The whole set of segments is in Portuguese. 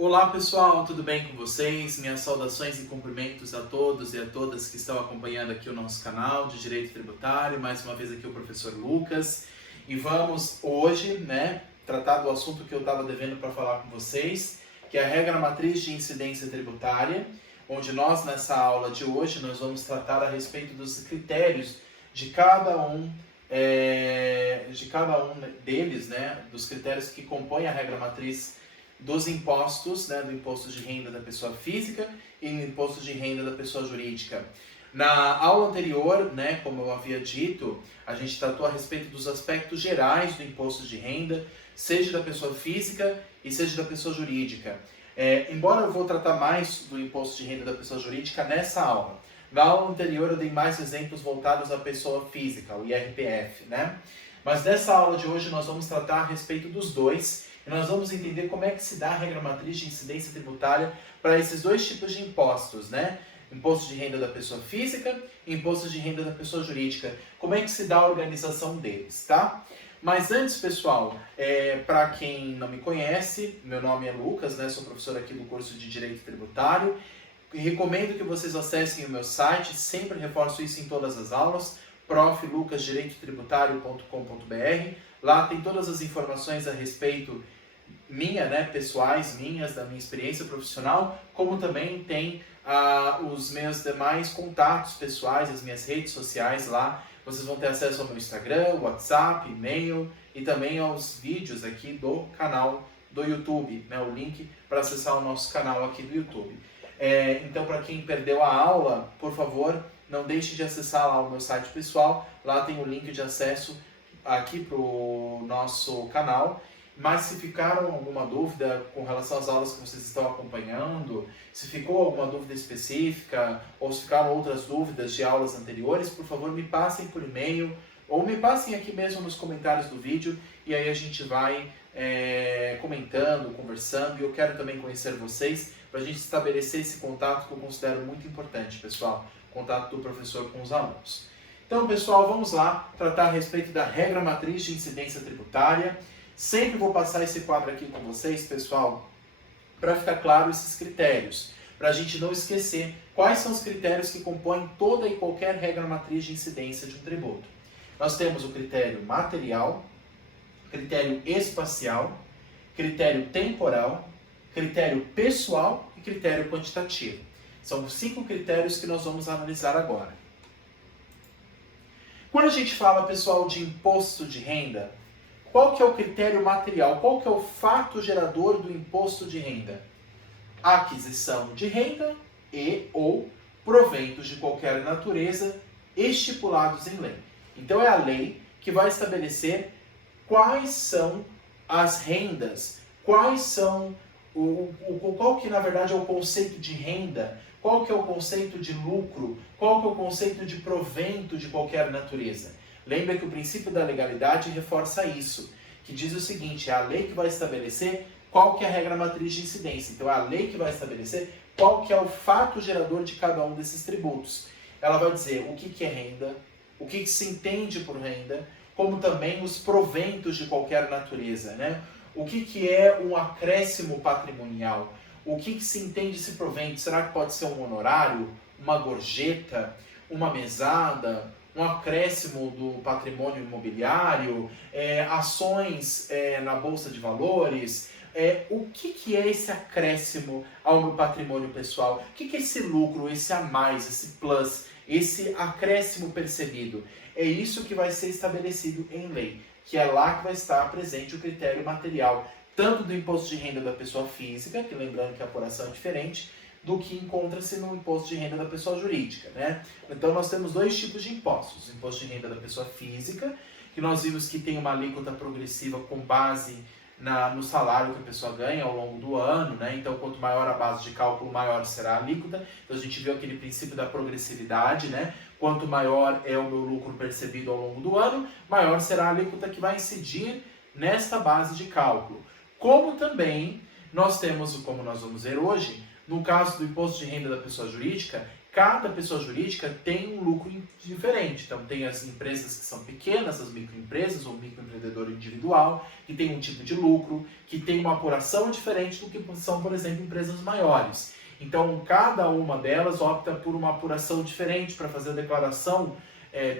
Olá pessoal, tudo bem com vocês? Minhas saudações e cumprimentos a todos e a todas que estão acompanhando aqui o nosso canal de Direito Tributário. Mais uma vez aqui o professor Lucas. E vamos hoje, tratar do assunto que eu estava devendo para falar com vocês, que é a regra matriz de incidência tributária, onde nós nessa aula de hoje nós vamos tratar a respeito dos critérios de cada um deles, dos critérios que compõem a regra matriz dos impostos, do imposto de renda da pessoa física e do imposto de renda da pessoa jurídica. Na aula anterior, como eu havia dito, a gente tratou a respeito dos aspectos gerais do imposto de renda, seja da pessoa física e seja da pessoa jurídica. Embora eu vou tratar mais do imposto de renda da pessoa jurídica nessa aula. Na aula anterior eu dei mais exemplos voltados à pessoa física, o IRPF, Mas nessa aula de hoje nós vamos tratar a respeito dos dois e nós vamos entender como é que se dá a regra matriz de incidência tributária para esses dois tipos de impostos, Imposto de renda da pessoa física e imposto de renda da pessoa jurídica. Como é que se dá a organização deles, tá? Mas antes, pessoal, para quem não me conhece, meu nome é Lucas, sou professor aqui do curso de Direito Tributário. E recomendo que vocês acessem o meu site, sempre reforço isso em todas as aulas, proflucasdireitotributário.com.br. Lá tem todas as informações a respeito pessoais minhas, da minha experiência profissional, como também tem os meus demais contatos pessoais, as minhas redes sociais lá. Vocês vão ter acesso ao meu Instagram, WhatsApp, e-mail e também aos vídeos aqui do canal do YouTube, o link para acessar o nosso canal aqui do YouTube. Então, para quem perdeu a aula, por favor, não deixe de acessar lá o meu site pessoal. Lá tem o link de acesso aqui para o nosso canal. Mas se ficaram alguma dúvida com relação às aulas que vocês estão acompanhando, se ficou alguma dúvida específica ou se ficaram outras dúvidas de aulas anteriores, por favor, me passem por e-mail ou me passem aqui mesmo nos comentários do vídeo e aí a gente vai comentando, conversando. E eu quero também conhecer vocês para a gente estabelecer esse contato que eu considero muito importante, pessoal, contato do professor com os alunos. Então, pessoal, vamos lá tratar a respeito da regra matriz de incidência tributária. Sempre vou passar esse quadro aqui com vocês, pessoal, para ficar claro esses critérios, para a gente não esquecer quais são os critérios que compõem toda e qualquer regra matriz de incidência de um tributo. Nós temos o critério material, critério espacial, critério temporal, critério pessoal e critério quantitativo. São 5 critérios que nós vamos analisar agora. Quando a gente fala, pessoal, de imposto de renda, qual que é o critério material? Qual que é o fato gerador do imposto de renda? A aquisição de renda e ou proventos de qualquer natureza estipulados em lei. Então é a lei que vai estabelecer quais são as rendas, quais são qual que na verdade é o conceito de renda, qual que é o conceito de lucro, qual que é o conceito de provento de qualquer natureza. Lembra que o princípio da legalidade reforça isso, que diz o seguinte: é a lei que vai estabelecer qual que é a regra matriz de incidência. Então é a lei que vai estabelecer qual que é o fato gerador de cada um desses tributos. Ela vai dizer o que é renda, o que se entende por renda, como também os proventos de qualquer natureza, O que é um acréscimo patrimonial? O que se entende esse provento? Será que pode ser um honorário, uma gorjeta, uma mesada, um acréscimo do patrimônio imobiliário, ações na Bolsa de Valores? O que é esse acréscimo ao meu patrimônio pessoal? O que é esse lucro, esse a mais, esse plus, esse acréscimo percebido? É isso que vai ser estabelecido em lei, que é lá que vai estar presente o critério material, tanto do imposto de renda da pessoa física, que lembrando que a apuração é diferente, do que encontra-se no imposto de renda da pessoa jurídica, Então nós temos dois tipos de impostos: o imposto de renda da pessoa física, que nós vimos que tem uma alíquota progressiva com base no salário que a pessoa ganha ao longo do ano, Então quanto maior a base de cálculo, maior será a alíquota. Então a gente viu aquele princípio da progressividade, Quanto maior é o meu lucro percebido ao longo do ano, maior será a alíquota que vai incidir nesta base de cálculo. Como também nós temos, como nós vamos ver hoje, no caso do imposto de renda da pessoa jurídica, cada pessoa jurídica tem um lucro diferente. Então, tem as empresas que são pequenas, as microempresas ou microempreendedor individual, que tem um tipo de lucro, que tem uma apuração diferente do que são, por exemplo, empresas maiores. Então, cada uma delas opta por uma apuração diferente para fazer a declaração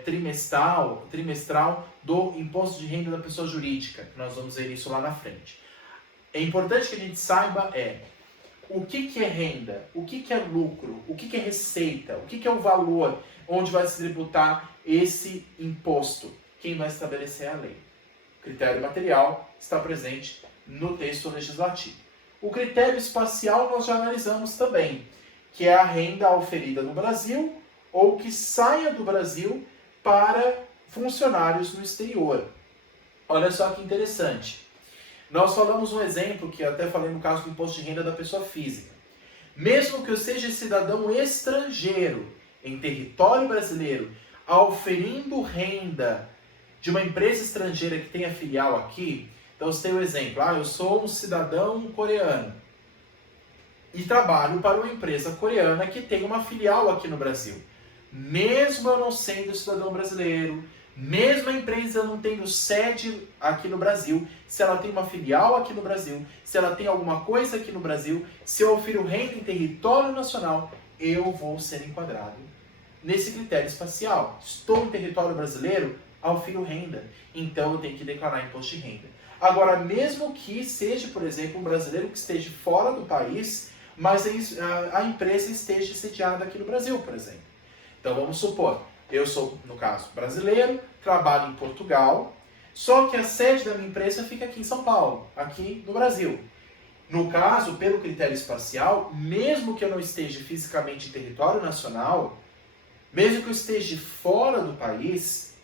trimestral do imposto de renda da pessoa jurídica, que nós vamos ver isso lá na frente. É importante que a gente saiba o que é renda, o que é lucro, o que é receita, o que é o valor onde vai se tributar esse imposto. Quem vai estabelecer é a lei. O critério material está presente no texto legislativo. O critério espacial nós já analisamos também, que é a renda oferida no Brasil ou que saia do Brasil para funcionários no exterior. Olha só que interessante. Nós falamos um exemplo que até falei no caso do imposto de renda da pessoa física. Mesmo que eu seja cidadão estrangeiro em território brasileiro, auferindo renda de uma empresa estrangeira que tenha filial aqui, então você tem o exemplo, eu sou um cidadão coreano e trabalho para uma empresa coreana que tem uma filial aqui no Brasil. Mesmo eu não sendo cidadão brasileiro, mesmo a empresa não tendo sede aqui no Brasil, se ela tem uma filial aqui no Brasil, se ela tem alguma coisa aqui no Brasil, se eu ofiro renda em território nacional, eu vou ser enquadrado nesse critério espacial. Estou em território brasileiro, ofiro renda, então eu tenho que declarar imposto de renda. Agora, mesmo que seja, por exemplo, um brasileiro que esteja fora do país, mas a empresa esteja sediada aqui no Brasil, por exemplo. Então vamos supor, eu sou, no caso, brasileiro, trabalho em Portugal, só que a sede da minha empresa fica aqui em São Paulo, aqui no Brasil. No caso, pelo critério espacial, mesmo que eu não esteja fisicamente em território nacional, mesmo que eu esteja fora do país,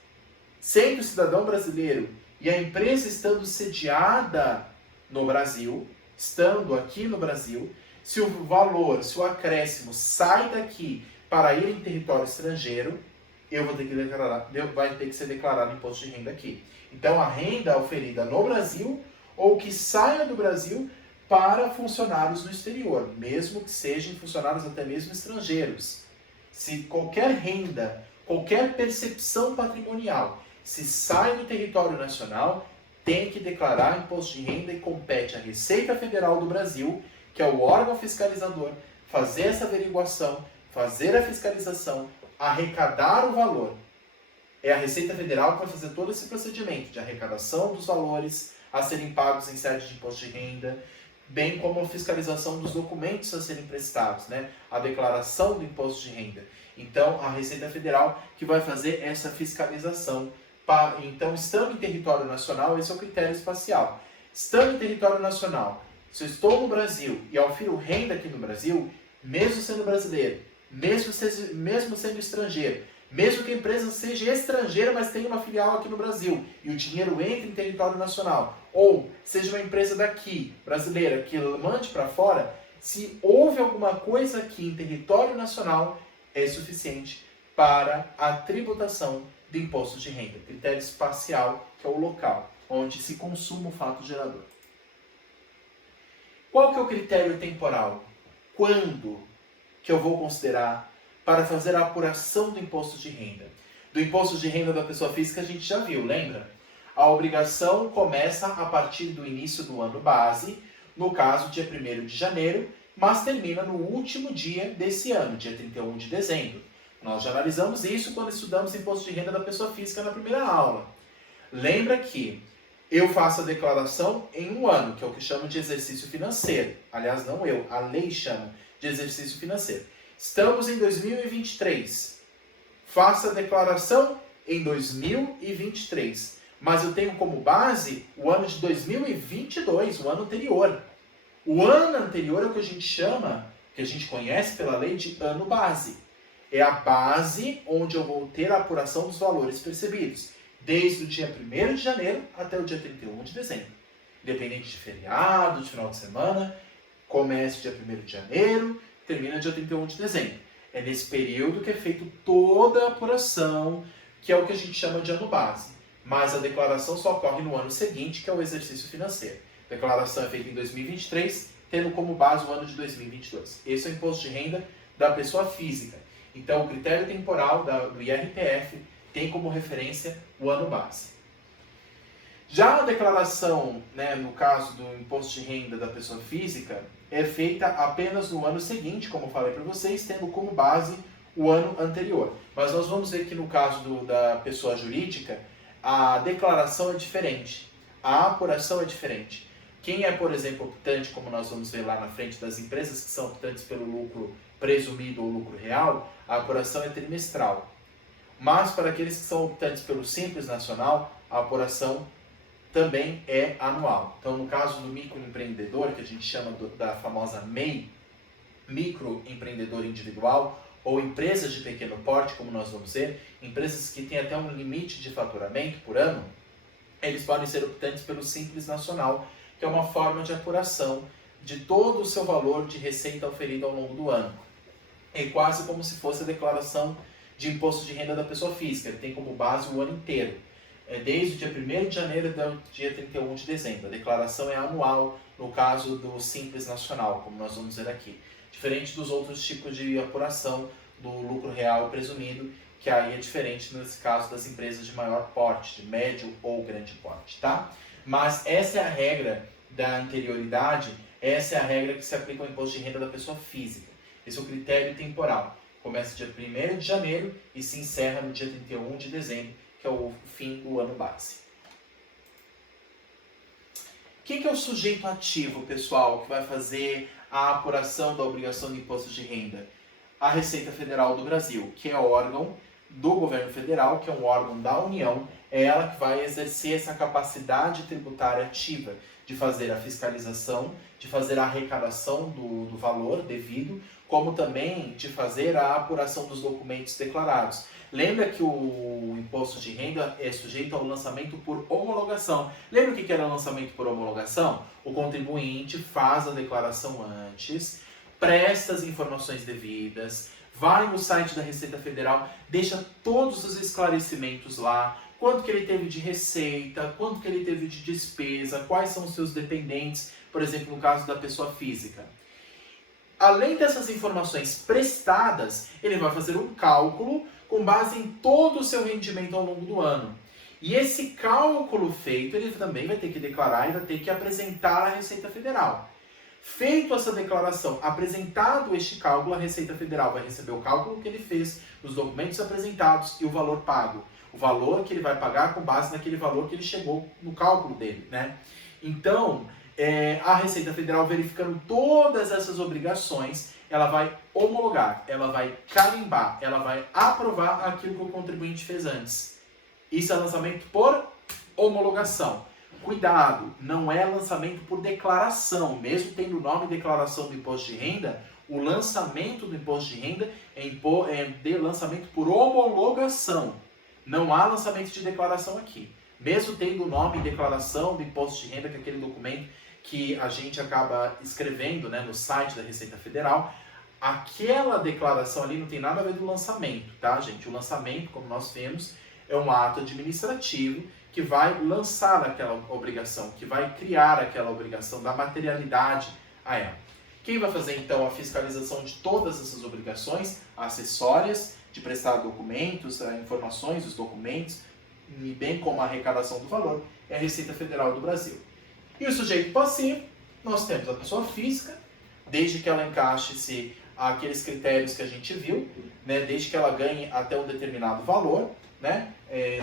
sendo cidadão brasileiro e a empresa estando sediada no Brasil, estando aqui no Brasil, se o valor, se o acréscimo sai daqui para ir em território estrangeiro, vai ter que ser declarado imposto de renda aqui. Então, a renda oferida no Brasil ou que saia do Brasil para funcionários no exterior, mesmo que sejam funcionários até mesmo estrangeiros. Se qualquer renda, qualquer percepção patrimonial, se sai do território nacional, tem que declarar imposto de renda e compete à Receita Federal do Brasil, que é o órgão fiscalizador, fazer essa averiguação, fazer a fiscalização, arrecadar o valor. É a Receita Federal que vai fazer todo esse procedimento de arrecadação dos valores a serem pagos em sede de imposto de renda, bem como a fiscalização dos documentos a serem prestados, a declaração do imposto de renda. Então, a Receita Federal que vai fazer essa fiscalização. Então, estando em território nacional, esse é o critério espacial. Estando em território nacional, se eu estou no Brasil e ofiro renda aqui no Brasil, mesmo sendo brasileiro, mesmo sendo estrangeiro, mesmo que a empresa seja estrangeira, mas tenha uma filial aqui no Brasil e o dinheiro entre em território nacional, ou seja uma empresa daqui, brasileira, que mande para fora, se houve alguma coisa aqui em território nacional, é suficiente para a tributação de imposto de renda. Critério espacial, que é o local onde se consuma o fato gerador. Qual que é o critério temporal? Quando que eu vou considerar para fazer a apuração do imposto de renda? Do imposto de renda da pessoa física a gente já viu, lembra? A obrigação começa a partir do início do ano base, no caso dia 1º de janeiro, mas termina no último dia desse ano, dia 31 de dezembro. Nós já analisamos isso quando estudamos imposto de renda da pessoa física na primeira aula. Lembra que eu faço a declaração em um ano, que é o que chamo de exercício financeiro. Aliás, não eu, a lei chama de exercício financeiro. Estamos em 2023. Faça a declaração em 2023. Mas eu tenho como base o ano de 2022, o ano anterior. O ano anterior é o que a gente chama, que a gente conhece pela lei de ano base. É a base onde eu vou ter a apuração dos valores percebidos, desde o dia 1º de janeiro até o dia 31 de dezembro. Independente de feriado, de final de semana, começa dia 1º de janeiro, termina dia 31 de dezembro. É nesse período que é feito toda a apuração, que é o que a gente chama de ano base. Mas a declaração só ocorre no ano seguinte, que é o exercício financeiro. A declaração é feita em 2023, tendo como base o ano de 2022. Esse é o imposto de renda da pessoa física. Então, o critério temporal do IRPF tem como referência o ano base. Já a declaração, né, no caso do imposto de renda da pessoa física, é feita apenas no ano seguinte, como eu falei para vocês, tendo como base o ano anterior. Mas nós vamos ver que no caso da pessoa jurídica, a declaração é diferente, a apuração é diferente. Quem é, por exemplo, optante, como nós vamos ver lá na frente, das empresas que são optantes pelo lucro presumido ou lucro real, a apuração é trimestral. Mas para aqueles que são optantes pelo Simples Nacional, a apuração também é anual. Então, no caso do microempreendedor, que a gente chama da famosa MEI, microempreendedor individual, ou empresas de pequeno porte, como nós vamos ver, empresas que têm até um limite de faturamento por ano, eles podem ser optantes pelo Simples Nacional, que é uma forma de apuração de todo o seu valor de receita oferido ao longo do ano. É quase como se fosse a declaração de imposto de renda da pessoa física, ele tem como base o ano inteiro. Desde o dia 1º de janeiro até o dia 31 de dezembro. A declaração é anual, no caso do Simples Nacional, como nós vamos ver aqui. Diferente dos outros tipos de apuração do lucro real presumido, que aí é diferente nesse caso das empresas de maior porte, de médio ou grande porte, tá? Mas essa é a regra da anterioridade, essa é a regra que se aplica ao imposto de renda da pessoa física. Esse é o critério temporal. Começa dia 1º de janeiro e se encerra no dia 31 de dezembro, que é o fim do ano base. Quem que é o sujeito ativo, pessoal, que vai fazer a apuração da obrigação de imposto de renda? A Receita Federal do Brasil, que é órgão do governo federal, que é um órgão da União, é ela que vai exercer essa capacidade tributária ativa de fazer a fiscalização, de fazer a arrecadação do valor devido, como também de fazer a apuração dos documentos declarados. Lembra que o imposto de renda é sujeito ao lançamento por homologação. Lembra o que era lançamento por homologação? O contribuinte faz a declaração antes, presta as informações devidas, vai no site da Receita Federal, deixa todos os esclarecimentos lá, quanto que ele teve de receita, quanto que ele teve de despesa, quais são os seus dependentes, por exemplo, no caso da pessoa física. Além dessas informações prestadas, ele vai fazer um cálculo com base em todo o seu rendimento ao longo do ano. E esse cálculo feito, ele também vai ter que declarar e vai ter que apresentar à Receita Federal. Feito essa declaração, apresentado este cálculo, a Receita Federal vai receber o cálculo que ele fez, os documentos apresentados e o valor pago. O valor que ele vai pagar com base naquele valor que ele chegou no cálculo dele, né? Então, a Receita Federal, verificando todas essas obrigações, ela vai homologar, ela vai carimbar, ela vai aprovar aquilo que o contribuinte fez antes. Isso é lançamento por homologação. Cuidado, não é lançamento por declaração. Mesmo tendo o nome declaração do imposto de renda, o lançamento do imposto de renda é de lançamento por homologação. Não há lançamento de declaração aqui. Mesmo tendo o nome declaração do imposto de renda, que é aquele documento que a gente acaba escrevendo, né, no site da Receita Federal, aquela declaração ali não tem nada a ver do lançamento, tá, gente? O lançamento, como nós vemos, é um ato administrativo que vai lançar aquela obrigação, que vai criar aquela obrigação, dar materialidade a ela. Quem vai fazer, então, a fiscalização de todas essas obrigações acessórias, de prestar documentos, informações, os documentos, e bem como a arrecadação do valor, é a Receita Federal do Brasil. E o sujeito passivo, nós temos a pessoa física, desde que ela encaixe-se aqueles critérios que a gente viu, né, desde que ela ganhe até um determinado valor, né,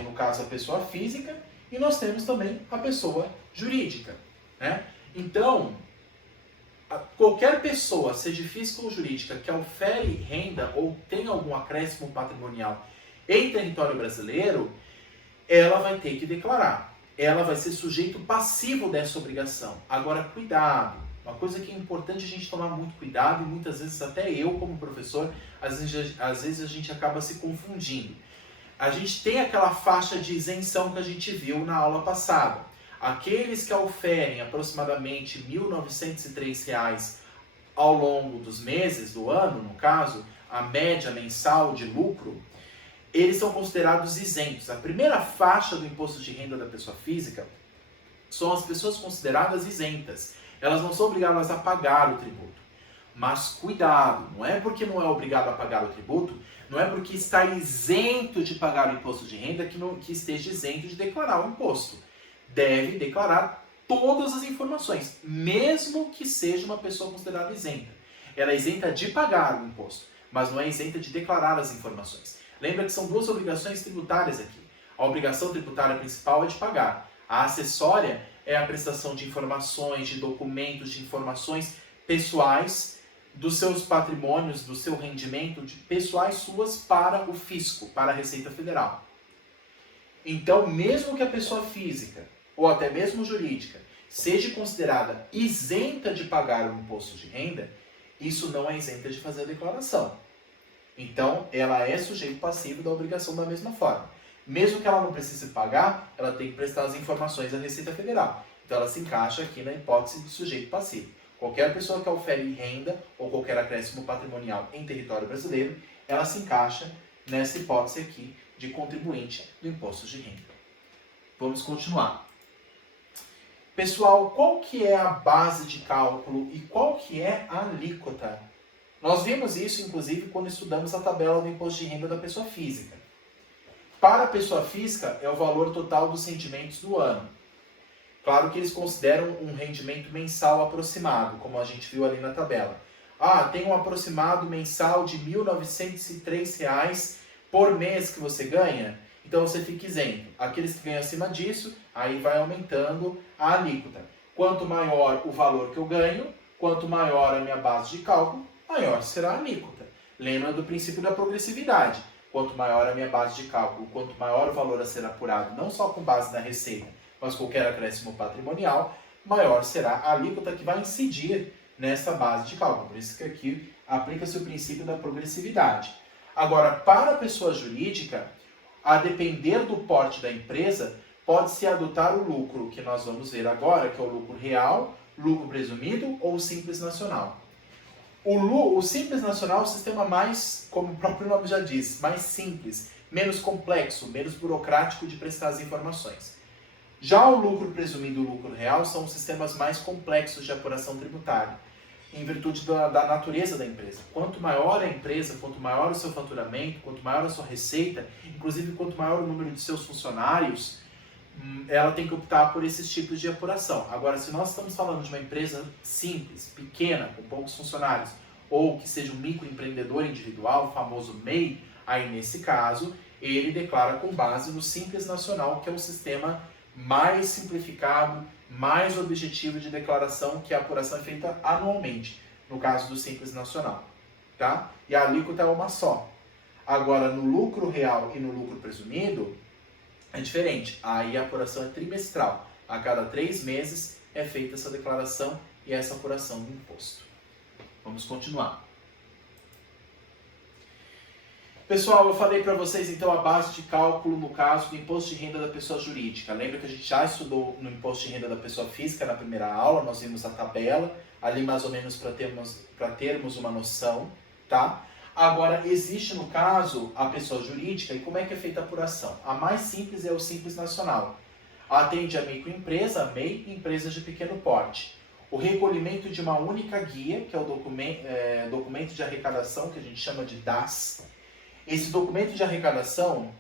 no caso a pessoa física, e nós temos também a pessoa jurídica, né? Então, qualquer pessoa, seja física ou jurídica, que ofere renda ou tem algum acréscimo patrimonial em território brasileiro, ela vai ter que declarar. Ela vai ser sujeito passivo dessa obrigação. Agora, cuidado. Uma coisa que é importante a gente tomar muito cuidado, e muitas vezes até eu como professor, às vezes a gente acaba se confundindo. A gente tem aquela faixa de isenção que a gente viu na aula passada. Aqueles que oferem aproximadamente R$ 1.903 ao longo dos meses do ano, no caso, a média mensal de lucro, eles são considerados isentos. A primeira faixa do imposto de renda da pessoa física são as pessoas consideradas isentas. Elas não são obrigadas a pagar o tributo. Mas cuidado, não é porque não é obrigado a pagar o tributo, Não é porque está isento de pagar o imposto de renda que esteja isento de declarar o imposto. Deve declarar todas as informações, mesmo que seja uma pessoa considerada isenta. Ela é isenta de pagar o imposto, mas não é isenta de declarar as informações. Lembra que são duas obrigações tributárias aqui. A obrigação tributária principal é de pagar. A acessória é a prestação de informações, de documentos, de informações pessoais dos seus patrimônios, do seu rendimento, de pessoais suas para o fisco, para a Receita Federal. Então, mesmo que a pessoa física, ou até mesmo jurídica, seja considerada isenta de pagar o imposto de renda, isso não é isenta de fazer a declaração. Então, ela é sujeito passivo da obrigação da mesma forma. Mesmo que ela não precise pagar, ela tem que prestar as informações à Receita Federal. Então, ela se encaixa aqui na hipótese de sujeito passivo. Qualquer pessoa que ofere renda ou qualquer acréscimo patrimonial em território brasileiro, ela se encaixa nessa hipótese aqui de contribuinte do imposto de renda. Vamos continuar. Pessoal, qual que é a base de cálculo e qual que é a alíquota? Nós vimos isso, inclusive, quando estudamos a tabela do imposto de renda da pessoa física. Para a pessoa física, é o valor total dos rendimentos do ano. Claro que eles consideram um rendimento mensal aproximado, como a gente viu ali na tabela. Tem um aproximado mensal de R$ 1.903 por mês que você ganha, então você fica isento. Aqueles que ganham acima disso, aí vai aumentando a alíquota. Quanto maior o valor que eu ganho, quanto maior a minha base de cálculo, maior será a alíquota. Lembra do princípio da progressividade. Quanto maior a minha base de cálculo, quanto maior o valor a ser apurado, não só com base na receita, mas qualquer acréscimo patrimonial, maior será a alíquota que vai incidir nessa base de cálculo. Por isso que aqui aplica-se o princípio da progressividade. Agora, para a pessoa jurídica, a depender do porte da empresa, pode-se adotar o lucro, que nós vamos ver agora, que é o lucro real, lucro presumido ou simples nacional. O simples nacional é o sistema mais, como o próprio nome já diz, mais simples, menos complexo, menos burocrático de prestar as informações. Já o lucro presumido e o lucro real são os sistemas mais complexos de apuração tributária, em virtude da natureza da empresa. Quanto maior a empresa, quanto maior o seu faturamento, quanto maior a sua receita, inclusive quanto maior o número de seus funcionários, ela tem que optar por esses tipos de apuração. Agora, se nós estamos falando de uma empresa simples, pequena, com poucos funcionários, ou que seja um microempreendedor individual, o famoso MEI, aí nesse caso, ele declara com base no Simples Nacional, que é o sistema mais simplificado, mais objetivo de declaração, que a apuração é feita anualmente, no caso do Simples Nacional, tá? E a alíquota é uma só. Agora, no lucro real e no lucro presumido, é diferente. Aí a apuração é trimestral. A cada 3 meses é feita essa declaração e essa apuração do imposto. Vamos continuar. Pessoal, eu falei para vocês então a base de cálculo no caso do imposto de renda da pessoa jurídica. Lembra que a gente já estudou no imposto de renda da pessoa física na primeira aula, nós vimos a tabela, ali mais ou menos para termos uma noção, tá? Agora, existe no caso a pessoa jurídica e como é que é feita a apuração? A mais simples é o Simples Nacional. Atende a microempresa, MEI e empresas de pequeno porte. O recolhimento de uma única guia, que é o documento de arrecadação, que a gente chama de DAS. Esse documento de arrecadação,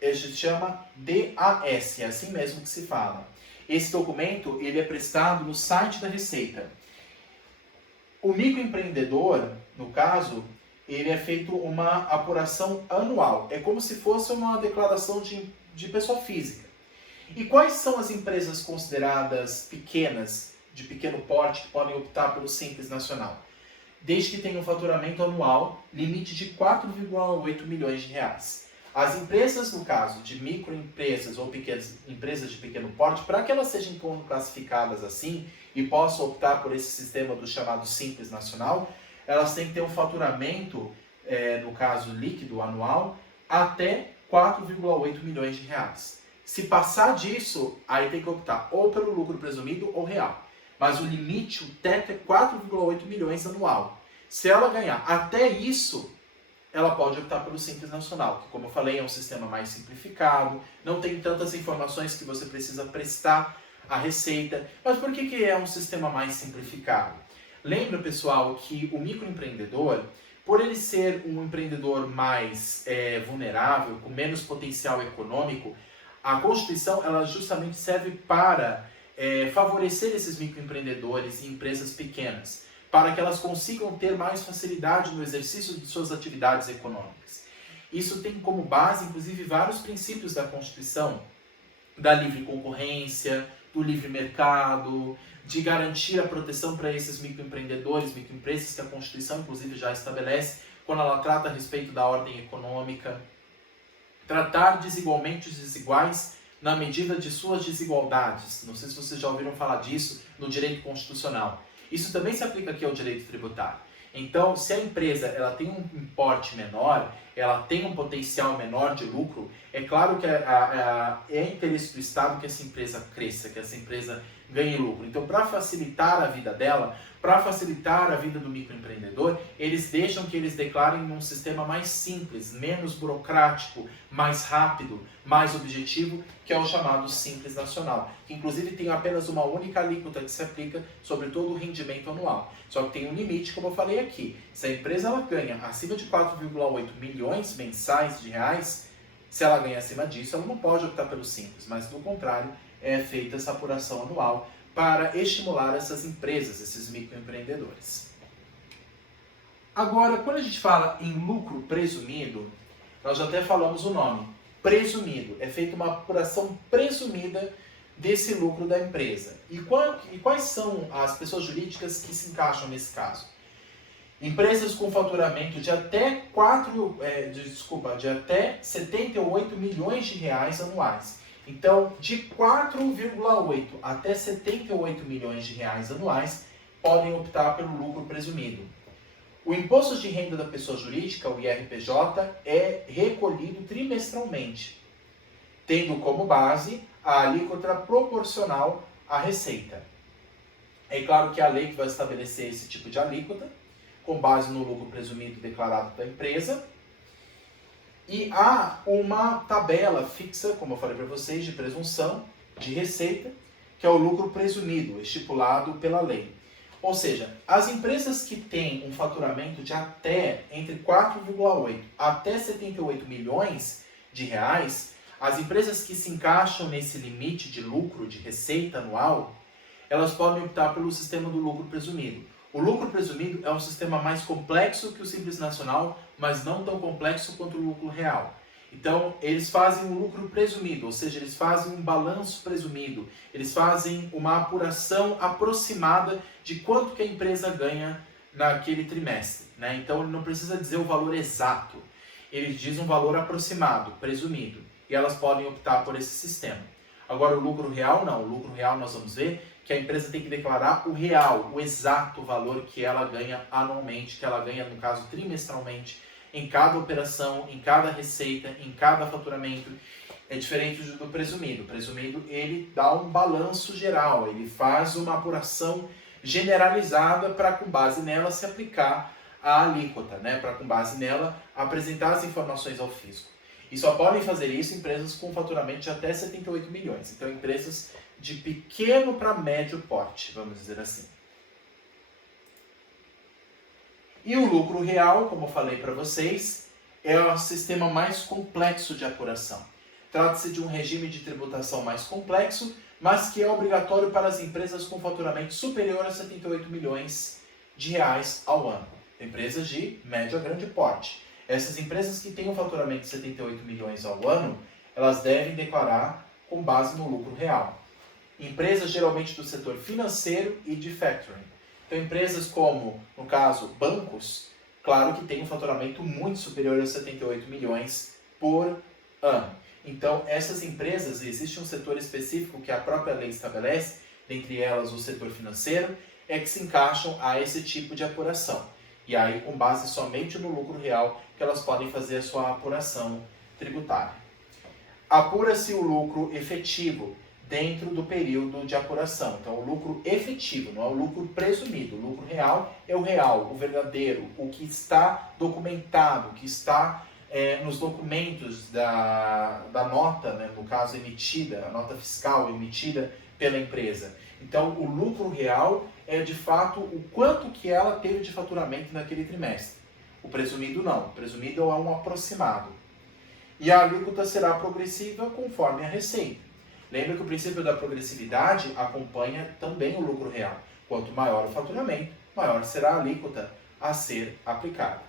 ele se chama DAS, é assim mesmo que se fala. Esse documento, ele é prestado no site da Receita. O microempreendedor, no caso, ele é feito uma apuração anual. É como se fosse uma declaração de pessoa física. E quais são as empresas consideradas pequenas, de pequeno porte, que podem optar pelo Simples Nacional? Desde que tenham um faturamento anual, limite de 4,8 milhões de reais. As empresas, no caso de microempresas ou pequenas empresas de pequeno porte, para que elas sejam classificadas assim e possam optar por esse sistema do chamado Simples Nacional, elas têm que ter um faturamento, no caso líquido anual, até 4,8 milhões de reais. Se passar disso, aí tem que optar ou pelo lucro presumido ou real. Mas o limite, o teto é 4,8 milhões anual. Se ela ganhar até isso, ela pode optar pelo Simples Nacional, que, como eu falei, é um sistema mais simplificado, não tem tantas informações que você precisa prestar à Receita. Mas por que é um sistema mais simplificado? Lembra, pessoal, que o microempreendedor, Por ele ser um empreendedor mais vulnerável, com menos potencial econômico, a Constituição ela justamente serve para favorecer esses microempreendedores e empresas pequenas, para que elas consigam ter mais facilidade no exercício de suas atividades econômicas. Isso tem como base, inclusive, vários princípios da Constituição, da livre concorrência, do livre mercado, de garantir a proteção para esses microempreendedores, microempresas que a Constituição, inclusive, já estabelece quando ela trata a respeito da ordem econômica. Tratar desigualmente os desiguais na medida de suas desigualdades. Não sei se vocês já ouviram falar disso no direito constitucional. Isso também se aplica aqui ao direito tributário. Então, se a empresa ela tem um porte menor, ela tem um potencial menor de lucro, é claro que é interesse do Estado que essa empresa cresça, que essa empresa ganhe lucro. Então, para facilitar a vida dela, para facilitar a vida do microempreendedor, eles deixam que eles declarem num sistema mais simples, menos burocrático, mais rápido, mais objetivo, que é o chamado Simples Nacional, que inclusive tem apenas uma única alíquota que se aplica sobre todo o rendimento anual. Só que tem um limite, como eu falei aqui. Se a empresa ela ganha acima de 4,8 milhões mensais de reais, se ela ganha acima disso, ela não pode optar pelo Simples, mas do contrário, é feita essa apuração anual para estimular essas empresas, esses microempreendedores. Agora, quando a gente fala em lucro presumido, nós já até falamos o nome, presumido. É feita uma apuração presumida desse lucro da empresa. E quais são as pessoas jurídicas que se encaixam nesse caso? Empresas com faturamento de até 78 milhões de reais anuais. Então, de 4,8 até 78 milhões de reais anuais, podem optar pelo lucro presumido. O imposto de renda da pessoa jurídica, o IRPJ, é recolhido trimestralmente, tendo como base a alíquota proporcional à receita. É claro que a lei que vai estabelecer esse tipo de alíquota, com base no lucro presumido declarado da empresa, e há uma tabela fixa, como eu falei para vocês, de presunção de receita, que é o lucro presumido, estipulado pela lei. Ou seja, as empresas que têm um faturamento de até entre 4,8 até 78 milhões de reais, as empresas que se encaixam nesse limite de lucro, de receita anual, elas podem optar pelo sistema do lucro presumido. O lucro presumido é um sistema mais complexo que o Simples Nacional, mas não tão complexo quanto o lucro real. Então, eles fazem um lucro presumido, ou seja, eles fazem um balanço presumido, eles fazem uma apuração aproximada de quanto que a empresa ganha naquele trimestre, né? Então, ele não precisa dizer o valor exato, ele diz um valor aproximado, presumido, e elas podem optar por esse sistema. Agora, o lucro real, não. O lucro real, nós vamos ver que a empresa tem que declarar o real, o exato valor que ela ganha anualmente, que ela ganha, no caso, trimestralmente, em cada operação, em cada receita, em cada faturamento. É diferente do presumido. O presumido, ele dá um balanço geral, ele faz uma apuração generalizada para, com base nela, se aplicar a alíquota, né? Para, com base nela, apresentar as informações ao fisco. E só podem fazer isso empresas com faturamento de até 78 milhões. Então, empresas de pequeno para médio porte, vamos dizer assim. E o lucro real, como eu falei para vocês, é o sistema mais complexo de apuração. Trata-se de um regime de tributação mais complexo, mas que é obrigatório para as empresas com faturamento superior a 78 milhões de reais ao ano. Empresas de médio a grande porte. Essas empresas que têm um faturamento de 78 milhões ao ano, elas devem declarar com base no lucro real. Empresas geralmente do setor financeiro e de factoring. Então, empresas como, no caso, bancos, claro que têm um faturamento muito superior a 78 milhões por ano. Então, essas empresas, existe um setor específico que a própria lei estabelece, dentre elas o setor financeiro, é que se encaixam a esse tipo de apuração. E aí, com base somente no lucro real, que elas podem fazer a sua apuração tributária. Apura-se o lucro efetivo dentro do período de apuração. Então, o lucro efetivo, não é o lucro presumido. O lucro real é o real, o verdadeiro, o que está documentado, o que está nos documentos da nota, né, no caso emitida, a nota fiscal emitida pela empresa. Então, o lucro real é, de fato, o quanto que ela teve de faturamento naquele trimestre. O presumido não. O presumido é um aproximado. E a alíquota será progressiva conforme a receita. Lembra que o princípio da progressividade acompanha também o lucro real. Quanto maior o faturamento, maior será a alíquota a ser aplicada.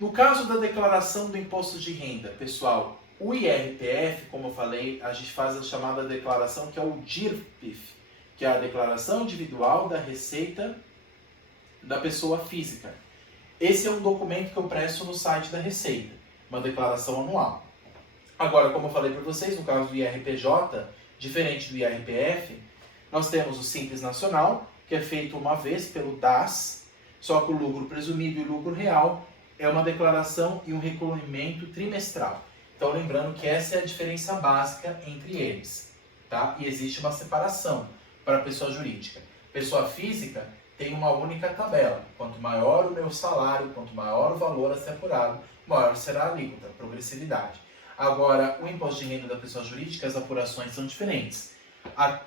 No caso da declaração do imposto de renda, pessoal, o IRPF, como eu falei, a gente faz a chamada declaração que é o DIRPIF, que é a declaração individual da receita da pessoa física. Esse é um documento que eu presto no site da Receita, uma declaração anual. Agora, como eu falei para vocês, no caso do IRPJ, diferente do IRPF, nós temos o Simples Nacional, que é feito uma vez pelo DAS, só que o lucro presumido e o lucro real é uma declaração e um recolhimento trimestral. Então, lembrando que essa é a diferença básica entre eles, tá? E existe uma separação para a pessoa jurídica. Pessoa física tem uma única tabela. Quanto maior o meu salário, quanto maior o valor a ser apurado, maior será a alíquota, progressividade. Agora, o imposto de renda da pessoa jurídica, as apurações são diferentes.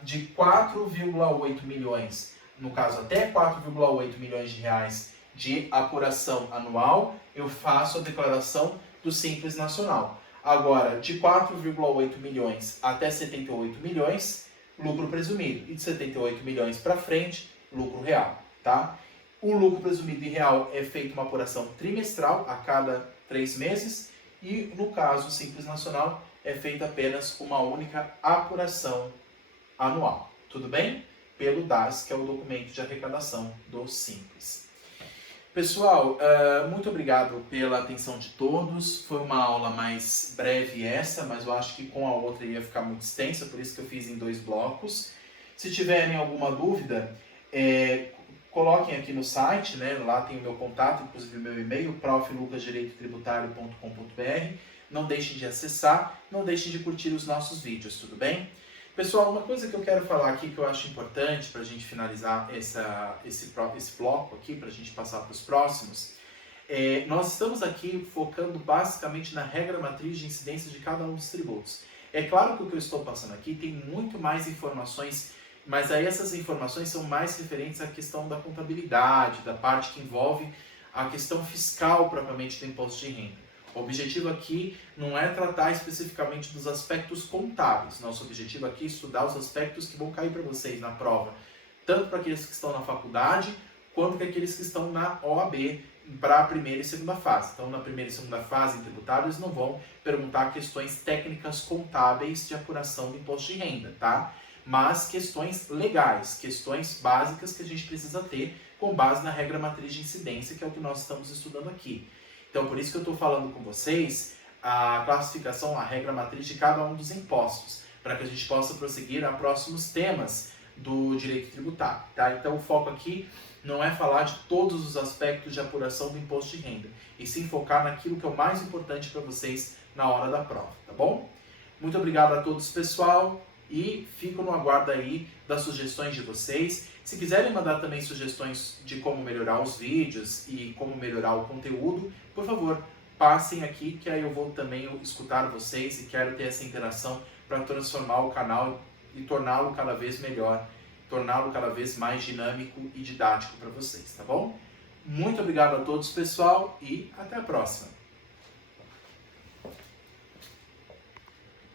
De 4,8 milhões, no caso até 4,8 milhões de reais de apuração anual, eu faço a declaração do Simples Nacional. Agora, de 4,8 milhões até 78 milhões, lucro presumido. E de 78 milhões para frente, lucro real, tá? O lucro presumido e real é feito uma apuração trimestral a cada 3 meses e, no caso Simples Nacional, é feita apenas uma única apuração anual. Tudo bem? Pelo DAS, que é o documento de arrecadação do Simples. Pessoal, muito obrigado pela atenção de todos. Foi uma aula mais breve essa, mas eu acho que com a outra ia ficar muito extensa, por isso que eu fiz em 2 blocos. Se tiverem alguma dúvida, coloquem aqui no site, né? Lá tem o meu contato, inclusive o meu e-mail, proflucasdireitotributário.com.br. Não deixem de acessar, não deixem de curtir os nossos vídeos, tudo bem? Pessoal, uma coisa que eu quero falar aqui que eu acho importante para a gente finalizar esse bloco aqui, para a gente passar para os próximos, nós estamos aqui focando basicamente na regra matriz de incidência de cada um dos tributos. É claro que o que eu estou passando aqui tem muito mais informações, mas aí essas informações são mais referentes à questão da contabilidade, da parte que envolve a questão fiscal propriamente do imposto de renda. O objetivo aqui não é tratar especificamente dos aspectos contábeis. Nosso objetivo aqui é estudar os aspectos que vão cair para vocês na prova, tanto para aqueles que estão na faculdade, quanto para aqueles que estão na OAB, para a primeira e segunda fase. Então, na primeira e segunda fase em tributário, eles não vão perguntar questões técnicas contábeis de apuração do imposto de renda, tá? Mas questões legais, questões básicas que a gente precisa ter com base na regra matriz de incidência, que é o que nós estamos estudando aqui. Então, por isso que eu estou falando com vocês a classificação, a regra matriz de cada um dos impostos, para que a gente possa prosseguir a próximos temas do direito tributário, tá? Então, o foco aqui não é falar de todos os aspectos de apuração do imposto de renda, e sim focar naquilo que é o mais importante para vocês na hora da prova, tá bom? Muito obrigado a todos, pessoal, e fico no aguardo aí das sugestões de vocês. Se quiserem mandar também sugestões de como melhorar os vídeos e como melhorar o conteúdo, por favor, passem aqui, que aí eu vou também escutar vocês e quero ter essa interação para transformar o canal e torná-lo cada vez melhor, torná-lo cada vez mais dinâmico e didático para vocês, tá bom? Muito obrigado a todos, pessoal, e até a próxima!